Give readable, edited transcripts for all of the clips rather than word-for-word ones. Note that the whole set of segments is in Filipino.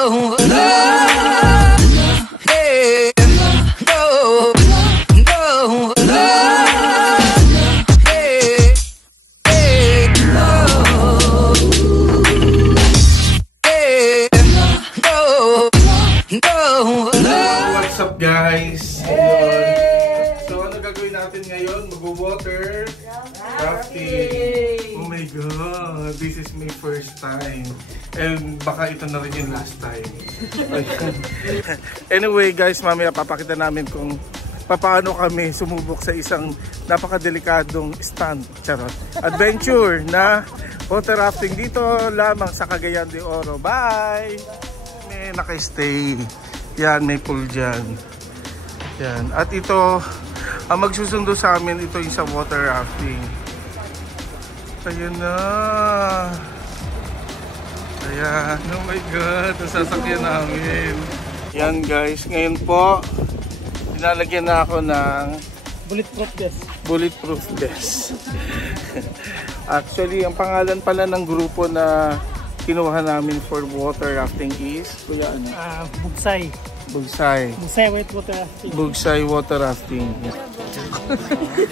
What's up guys? Ayun. So ano gagawin natin ngayon? Mag-water rafting. Oh my god, this is my first time. And baka ito na rin yung last time. Anyway guys, mamaya papakita namin kung paano kami sumubok sa isang napakadelikadong stunt, charot, adventure na water rafting dito lamang sa Cagayan de Oro. Bye! May naka-stay. Yan, may pool dyan. Yan. At ito, ang magsusundo sa amin, ito yung sa water rafting. Ayan na. Ayan. Oh my God. Ang sasakyan namin. Yan guys. Ngayon po, nilalagyan na ako ng bulletproof vest. Bulletproof vest. Actually, ang pangalan pala ng grupo na kinuha namin for water rafting is, kuya ano? Bugsay. Bugsay. Bugsay water rafting. Bugsay water rafting.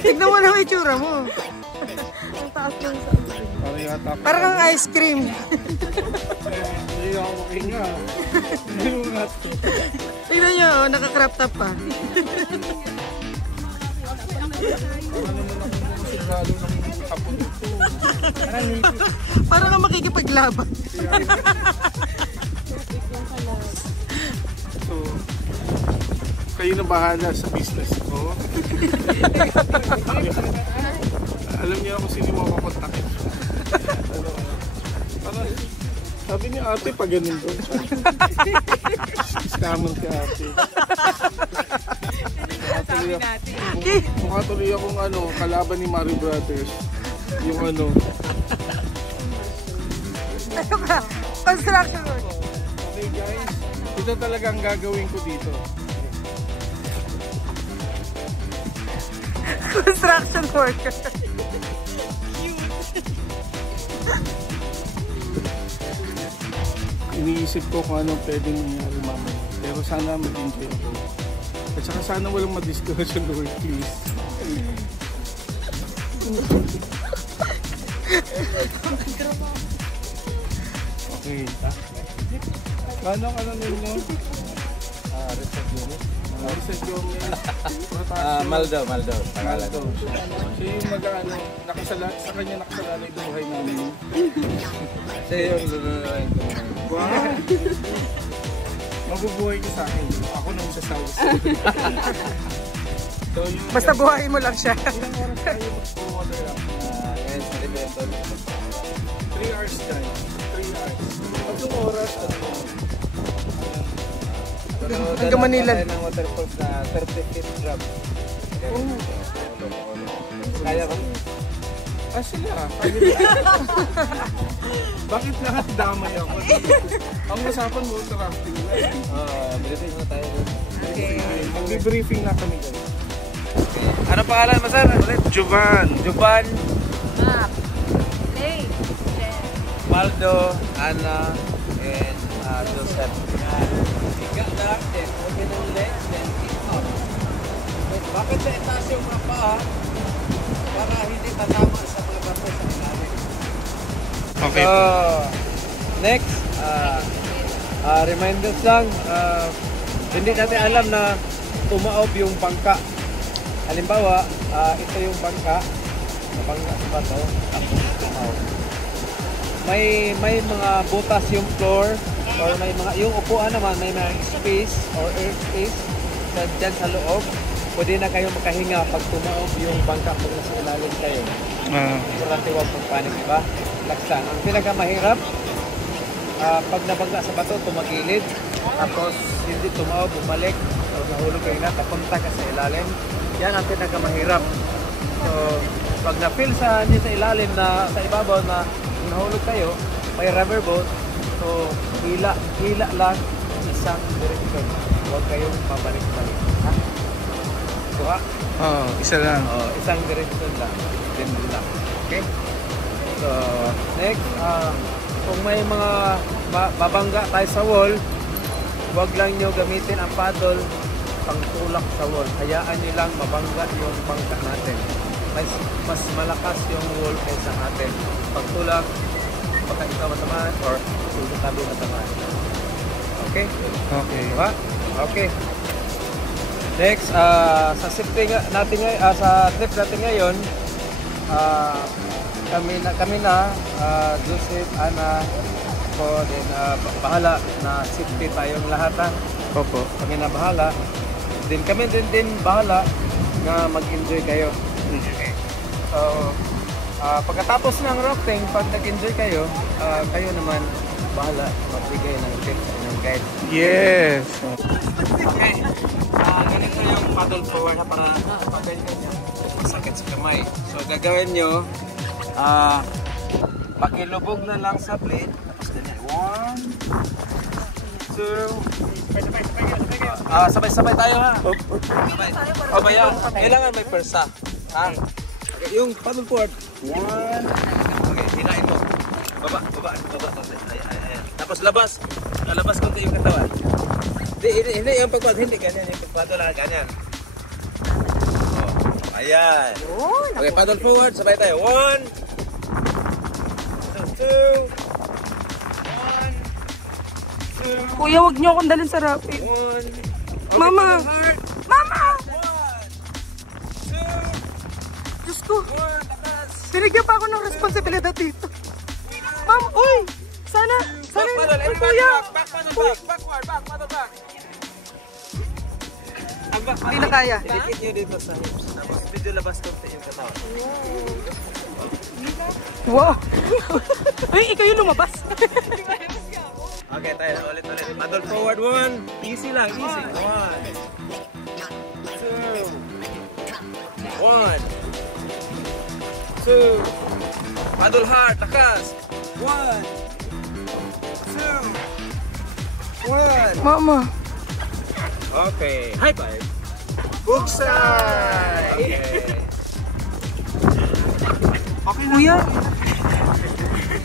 Tignan mo lang yung itsura mo. Parang kang ice cream. Hindi ako makinga. Tignan nyo, naka-crop top pa. Parang kang makikipaglaban. So, kayo na bahala sa business ko. Alam niyo kung sino mo makontakin. Sabi ni ate, pag ganun doon. Scammer ka ate. Mukha tuloy akong kalaban ni Mario Brothers. Yung ano. Ano ka? Construction work. Okay guys, ito talaga ang gagawin ko dito. Construction worker. Iniisip ko kung anong pwedeng mangyari mamaya. Pero sana mag-enjoy ako. At saka sana walang ma-discourage sa Lord, please. Okay. Paano ka lang ninyo? Reset Gomez. Maldo. Pangalan. So yung mag-ano, sa kanya nakasalalay buhay namin. Siya yung lulunurin ko. Wow! Mabubuhay ka sa akin. Ako nang sasawas. So, Basta buhayin mo lang siya. Ilang oras tayo mag-water up? Ngayon sa Libento. 3 hours tayo. 3 hours. Pagkong oras at Hanggang Manila. Ng waterfalls na 30 feet drop. Kaya ba? Sila. Bakit lahat damay ako? Ang usapan mo sa rafting lang. Briefing mo tayo. Okay. Mag-briefing na kami guys. Okay. Ano pangalan mo sir? Jovan. Map. Play. Maldo, Ana, and Joseph. Higa na, then open ang legs, then kick up. Bakit sa itaas yung mga paa? Para hindi tatama sa mga bato sa ilalim. Okay. So, next, reminders lang, hindi natin alam na tumaob yung bangka. Halimbawa, ito yung bangka sa bato, tapos tumaob. May mga butas yung floor, or may mga, yung upuan naman, may mga space or air space dyan sa loob. Pwede na kayo makahinga pag tumaob yung bangka pag nasa ilalim kayo. Importante huwag magpanik, diba? Relax lang. Ang pinakamahirap, pag nabangga sa bato, tumagilid. Tapos hindi tumaob, bumalik. O nahulog kayo na, tapunta ka sa ilalim. Yan ang pinakamahirap. So, pag na-feel sa ilalim na sa ibabaw na nahulog kayo, may rubber boat. So, hila lang isang direksyon. Huwag kayong mabalik-balik. Ha? Kuha? Oo, isa lang. Isang direksyon lang. Then lang. Okay? So, next, kung may mga babangga tayo sa wall, Huwag lang nyo gamitin ang paddle pang tulak sa wall. Hayaan nyo lang mabangga yung bangka natin. Mas malakas yung wall kaysa atin. Pag tulak, baka ikaw matamaan or yung tabi matamaan. Okay? Okay. Diba? Okay. Next, sa safety natin ngayon, sa trip natin ngayon, kami na Joseph, Ana, ko din bahala na safety tayong lahat ha. Opo. Kami na bahala. Din kami din bahala na mag-enjoy kayo. Okay. So, pagkatapos ng rafting, pag nag-enjoy kayo, kayo naman bahala magbigay ng tips ng guide. Yes. Okay. Ganito yung paddle forward na para pag-ganyan nyo. Masakit sa kamay. So, gagawin nyo, makilubog na lang sa plate. Tapos ganyan. 1, 2, sabay-sabay tayo ha. Sabay. O ba yan? Kailangan may persa. Ha? Okay, yung paddle forward. 1. Okay, hinain mo. Baba. Ayan. Tapos labas. Lalabas konti yung katawan. Hindi yung pagpad. Hindi ganyan yung pagpad. Wala ganyan. Oh, ayan. Okay, paddle forward. Sabay tayo. 1, 2, 1, 2. Kuya, wag niyo akong dalhin sa rapid. 1. Okay, Mama! Mama! 1, 2, Diyos ko, 1. Tatas. binigyan pa ako ng responsibilidad dito. Ma'am, uy! Sana Back paddle. yung Everybody kuya! back. Back paddle back. Backward. Back paddle back. Ang back Hindi na kaya. Idikit nyo dito sa hips. Tapos medyo labas konti yung katawan. Wow! Ay, ikaw yung lumabas. Okay, tayo. Ulit. Paddle forward. 1. Easy lang. Easy. 1, 2, 1, 2. Paddle hard. Lakas. 1, 2, 1. Mama. Okay. High five. Bugsay! Okay. Kuya,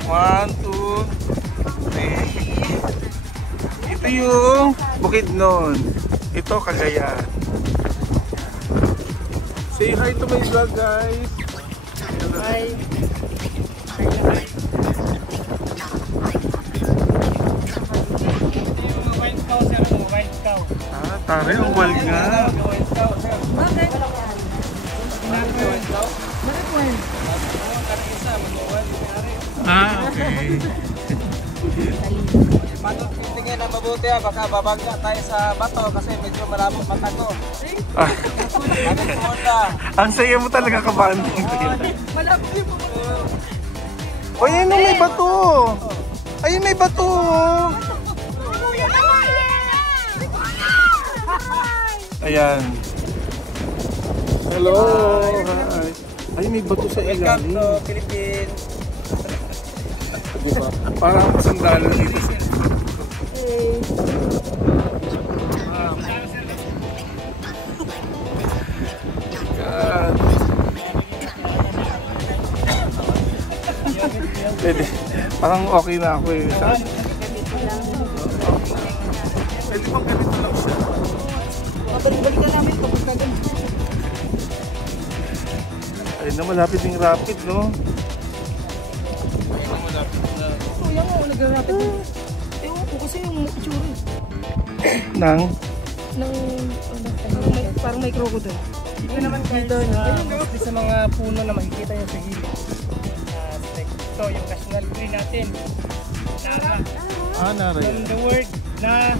1, 2, 3. Ito yung Bukidnon. Ito Cagayan. Say hi to my vlog, guys. Hi. Yung white cow, sir. White cow. Ah, tari, ang wal nga. White cow, sir. bakit? Ah, okay. Tingnan na mabuti ha. Baka babangga tayo sa bato kasi medyo malapot mata ko. Ah, Paddle forward na. ang saya mo talaga, kabandong. Malapit yung O, yan na, may bato. Ayun, may bato. Ayan. Hello. Hi. Ay, may bato sa Welcome ilalim. to Philippines. Diba? Parang masandalo dito sa... God. Pwede. Parang okay na ako eh. Pwede bang ganito lang siya? Balik-balikan namin kapag ganun. Ayun na, malapit yung rapid, no? Kuya mo, nag-rapid mo. Ewan ko kasi yung itsura. Nang? Parang may crocodile. Ito naman dito sa mga puno na makikita nyo sa gilid. Ito yung national tree natin. Nara. Ah, naray. From the word na.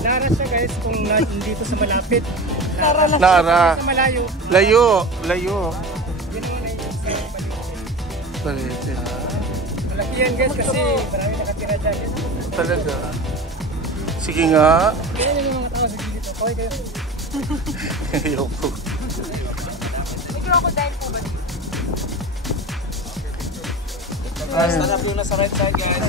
Nara siya guys kung nandito sa malapit. Nara lang. Nara. Sa malayo. Layo. Yun naman ay sa balikin. Palete. Malaki yan guys kasi marami nakatira dyan. Talaga. Sige nga. Yan yung mga tao sa gilid. Okay kayo. Ayoko. May crocodile po ba? Stand up yung nasa right side guys.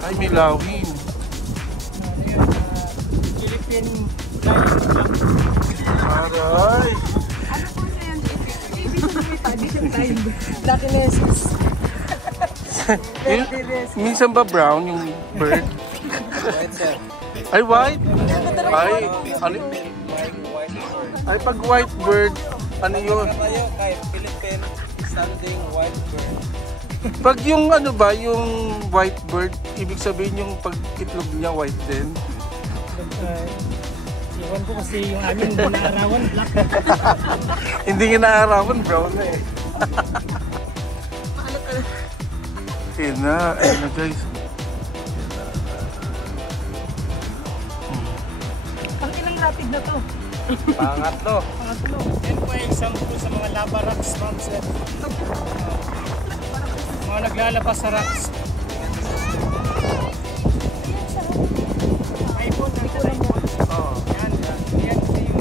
Ay, may lawin. Philippine Aray. Lakinesis. Minsan ba brown yung bird? White sir. Ay, white? Ay, ano? Ay, pag white bird, ano yun? Tayo kay Philippine standing white bird. Pag yung ano ba, yung white bird, ibig sabihin yung pag-itlog niya white din? Iwan ko kasi yung amin naarawan black. Hindi nga naarawan, brown na eh. Ayun na guys. Ang ilang rapid na to? Pangatlo. Pangatlo. Yan po ay example sa mga lava rocks, ma'am sir. Mga naglalabas sa rocks. iPhone, iPhone. Oo. Yan kasi yung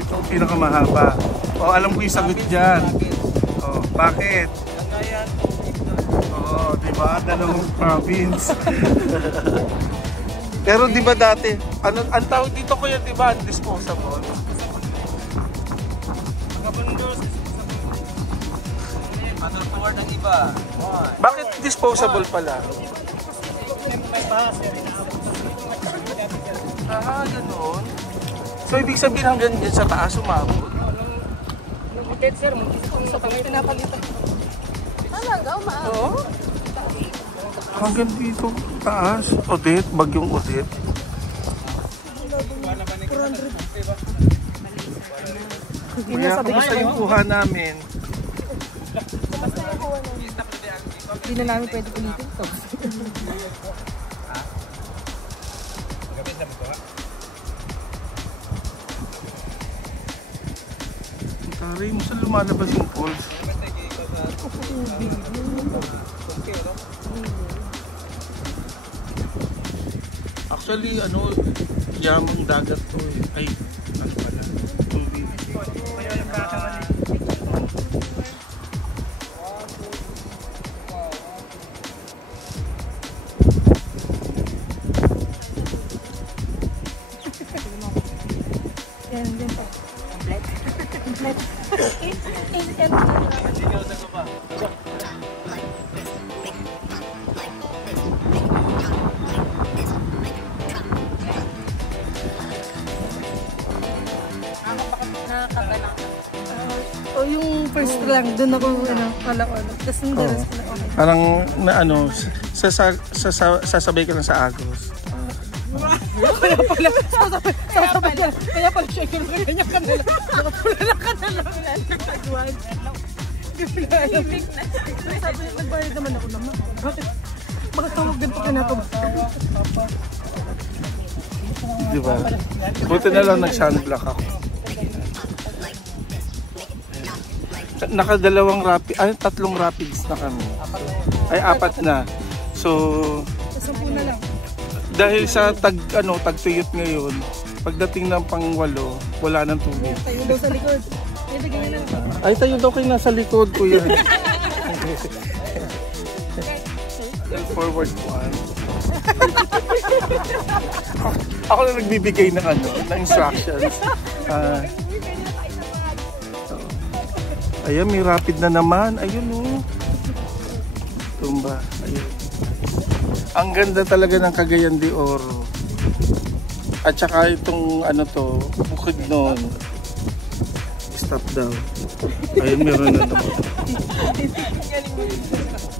Ito ang pinakamahaba. O, alam ko yung sagot dyan. O, bakit? Oo, diba? Dalawang province. Pero diba dati, ang tawag dito ko yan, diba? Disposable. Matutuwar ng iba. Bakit disposable pala? Ah, ganoon. So, ibig sabihin hanggang dyan sa taas umabot? Nag-update sir, sa pangit pinapalitan. Talaga, umaabot. Oo. Hanggang dito taas. Odette, bagyong Odette. Kaya kamusta yung kuha namin? Hindi na namin pwede ulitin to. Taray mo, saan lumalabas yung pulse? Actually, ano, yamang dagat to eh. Ay, ano pala? Tubig. Yan din po. Complete. Complete. O yung first lang, doon ako kala ko. Tapos yung the rest na okay. Parang na ano, sasabay ka lang sa Agos. Kaya pala siya yung ganyan ka nila. Nakapula na ka nila. Nagwag. Sabi niya, nagbayad naman ako naman. Bakit? Makatawag din pa kinato. Diba? Buti na lang nag-sunblock ako. Nakadalawang rapid, ay tatlong rapids na kami. Ay apat na. So, Sampu na lang. dahil sa tagtuyot ngayon, pagdating ng pang-8, wala nang tubig. Tayo daw sa likod. Ito ganyan lang. Ay, tayo daw kayo nasa likod, kuya. Forward one. Ako na nagbibigay ng ng instructions. Ayan, may rapid na naman. Ayun oh. Tumba. Ayun. Ang ganda talaga ng Cagayan de Oro. At saka itong bukid noon. Stop daw. Ayun, meron na naman.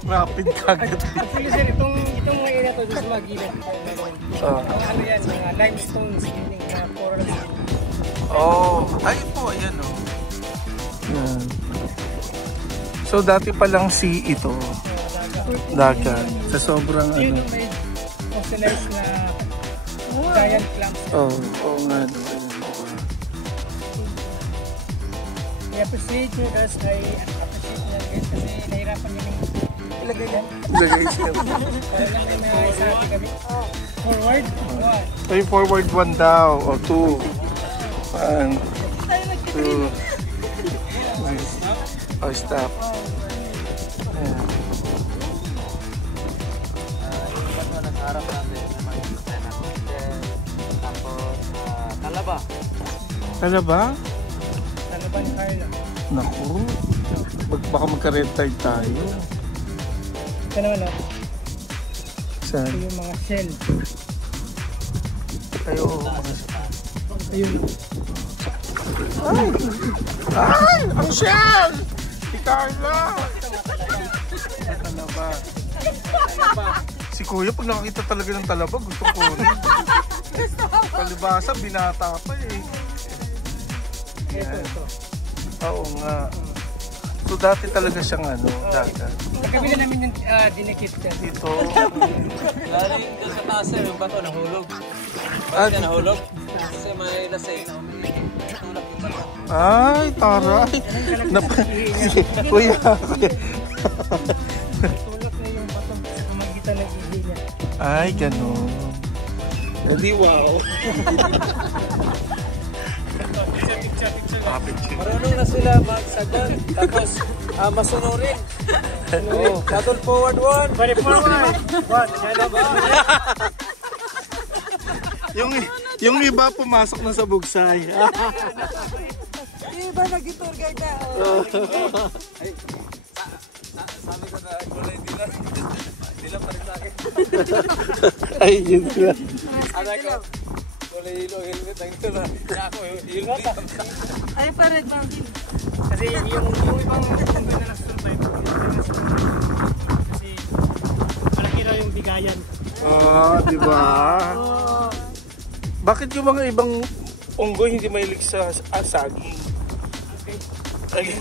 Rapid kagad. Actually sir, itong mga area to sa mga gilid. Ano yan, mga limestones, mga coral. Oh, ay ito, ayan oh. Yan. So dati pa lang ito. Dagat. Sa sobrang Yun yung may fossilized na giant clams. Oo nga. I-appreciate nyo guys, I-appreciate nyo guys kasi nahirapan nyo yung ilagay yan. Lagay siya. Para lang may mga isa natin kami. Forward. Wow. Ay, forward 1 daw. O 2. 1, 2. Nice. Oh, stop. Ayan. Yung nasa harap natin naman yung tapos Talaba. Talaba? Talaba ni Carla. Naku. Baka magka-red tide tayo. Ito naman oh. Saan? Ito yung mga shell. Tayo. Ayun. Ay! Ang shell! Si Carla! Talaba. Si Kuya, pag nakakita talaga ng talaba, gusto ko rin. Palibasa, binata pa eh. Yan. Oo nga. So dati talaga siyang ano, dagat. Pagkabila namin yung dinikit dyan. Ito. Galing doon sa taas yung bato, nahulog. Bakit ka nahulog? Kasi may lasing. Ay, taray. Kuya. Tulak na yung bato sa kamagitan ng ihi niya. Ay, ganun. Hindi, wow. Marunong na sila magsagot. Tapos, masunurin. Oh, paddle forward one. Bari forward! One, yung iba pumasok na sa bugsay. Iba nag-tour guide na. Sabi ko na, kulay dila pa rin sa akin. Ay, yun sila. Anak ko, kulay hilo, helmet ang ito na. Ako, helmet. Ay, pa red mountain. Kasi yung ibang ganda na survive. Kasi malaki raw yung bigayan. Di ba? Bakit yung mga ibang unggoy hindi mahilig sa saging? Okay.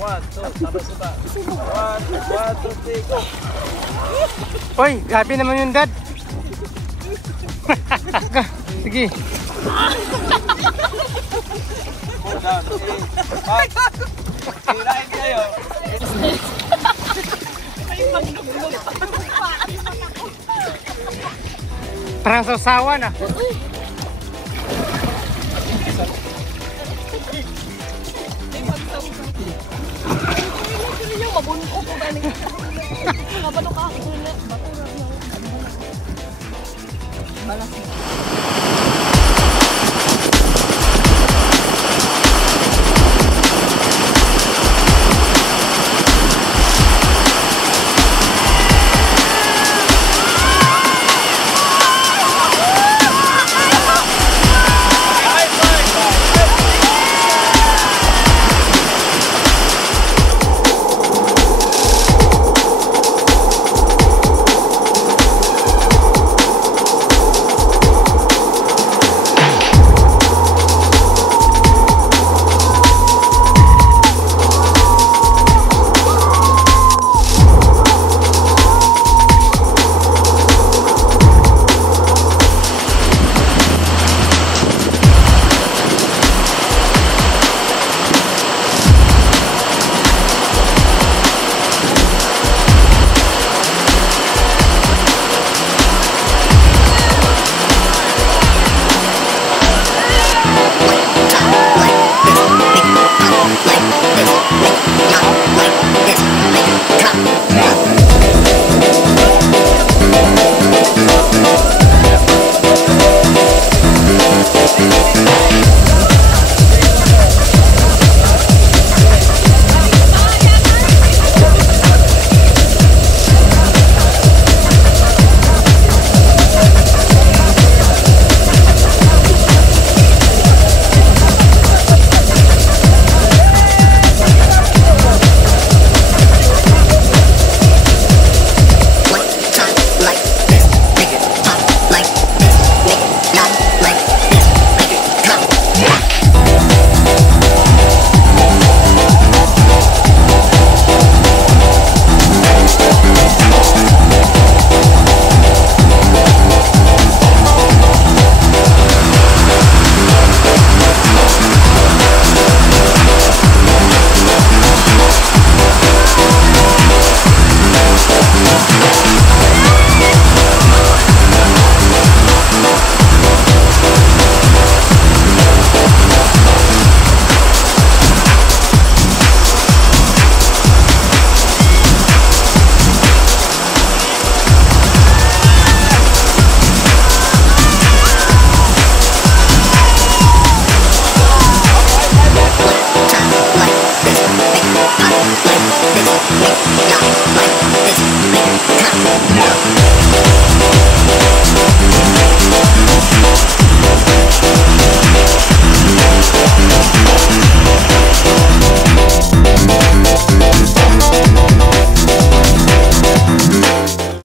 One, two, sabay-sabay. One, two, three, go. Hoy, grabe naman yung dad. Sige. Hold on. Hirain kayo. Parang sausawa na. Mabunok ko galing. Kabalo ka. Yeah.